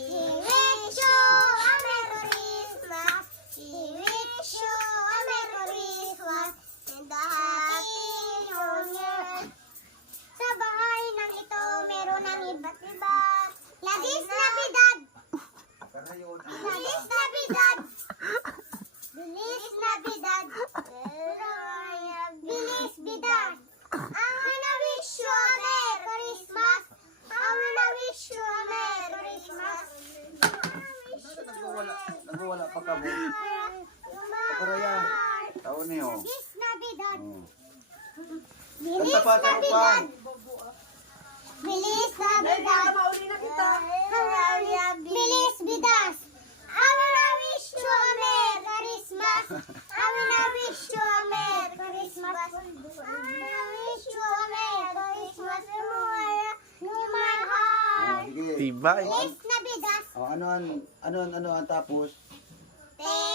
wish you a Merry Christmas. We wish you a Merry Christmas and a Happy New Year. Sa bahay ng ito, meron ng iba't iba. Feliz Navidad! Feliz Navidad! Feliz Navidad! Feliz Navidad! I wanna wish you a Merry Christmas! I wanna wish you a Merry Christmas! Nagwawala pa ka mo. Pakaraya. Taon niyo. Feliz Navidad! Kanta pa, taro pa. Feliz Navidad! Feliz Vidas! I wanna wish you a Merry Christmas! I wanna wish you a Merry Christmas! I wanna wish you a Merry Christmas in my heart! Sige. Tibay. Feliz Navidad! Ano ang tapos? Feliz